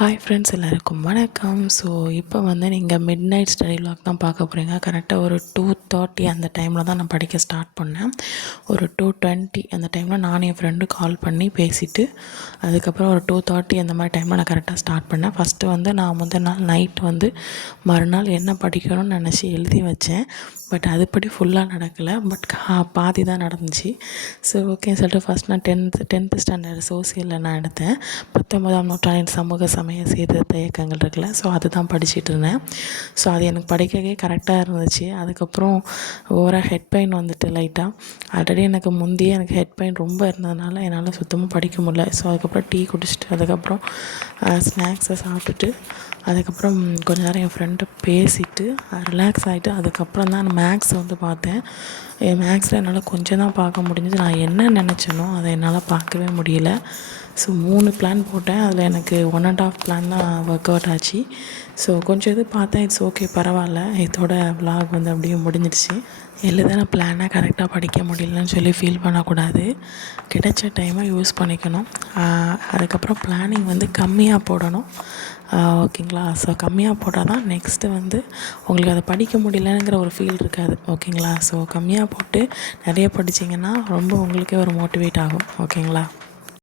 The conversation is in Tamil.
ஹாய் ஃப்ரெண்ட்ஸ், எல்லாருக்கும் வணக்கம். ஸோ இப்போ வந்து நீங்கள் மிட் நைட் ஸ்டடி விலாக் தான் பார்க்க போகிறீங்க. கரெக்டாக ஒரு 2:30 அந்த டைமில் தான் நான் படிக்க ஸ்டார்ட் பண்ணேன். ஒரு 2:20 அந்த டைமில் நான் என் ஃப்ரெண்டு கால் பண்ணி பேசிவிட்டு அதுக்கப்புறம் ஒரு 2:30 அந்த மாதிரி டைமில் நான் கரெக்டாக ஸ்டார்ட் பண்ணேன். ஃபஸ்ட்டு வந்து நான் முதல் நாள் நைட் வந்து மறுநாள் என்ன படிக்கணும்னு நினச்சி எழுதி வச்சேன். பட் அதுபடி ஃபுல்லாக நடக்கலை. பட் பாதி தான் நடந்துச்சு. ஸோ ஓகேன்னு சொல்லிட்டு ஃபஸ்ட் நான் டென்த்து ஸ்டாண்டர்ட் சோசியலில் நான் எடுத்தேன். 19ஆம் நூற்றாண்டின் சமூக சமய சீர்திருத்த இயக்கங்கள் இருக்குல்ல, ஸோ அதுதான் படிச்சுட்டு இருந்தேன். ஸோ அது எனக்கு படிக்கவே கரெக்டாக இருந்துச்சு. அதுக்கப்புறம் ஓவராக ஹெட் பெயின் வந்துட்டு லைட்டாக. ஆல்ரெடி எனக்கு முந்தையே எனக்கு ஹெட் பெயின் ரொம்ப இருந்ததுனால என்னால் சுத்தமாக படிக்க முடியல. ஸோ அதுக்கப்புறம் டீ குடிச்சிட்டு அதுக்கப்புறம் ஸ்நாக்ஸை சாப்பிட்டுட்டு அதுக்கப்புறம் கொஞ்ச நேரம் என் ஃப்ரெண்டு பேசிவிட்டு ரிலாக்ஸ் ஆகிட்டு அதுக்கப்புறம் தான் நான் மேக்ஸ் வந்து பார்த்தேன். மேக்ஸில் என்னால் கொஞ்சம் தான் பார்க்க முடிஞ்சது. நான் என்ன நினச்சேனோ அதை என்னால் பார்க்கவே முடியல. ஸோ 3 பிளான் போட்டேன். அதில் எனக்கு 1.5 பிளான் தான் ஒர்க் அவுட் ஆச்சு. ஸோ கொஞ்சம் இது பார்த்தேன். இட்ஸ் ஓகே, பரவாயில்ல, இதோட விலாக் வந்து அப்படியே முடிஞ்சிடுச்சு. எழுதின பிளானை கரெக்டாக படிக்க முடியலன்னு சொல்லி ஃபீல் பண்ணக்கூடாது. கிடைச்ச டைமை யூஸ் பண்ணிக்கணும். அதுக்கப்புறம் பிளானிங் வந்து கம்மியாக போடணும். ஓகேங்களா? ஸோ கம்மியாக போட்டால் தான் நெக்ஸ்ட்டு வந்து உங்களுக்கு அதை படிக்க முடியலங்கிற ஒரு ஃபீல் இருக்காது. ஓகேங்களா? ஸோ கம்மியாக போட்டு நிறைய படிச்சிங்கன்னா ரொம்ப உங்களுக்கே ஒரு மோட்டிவேட் ஆகும். ஓகேங்களா?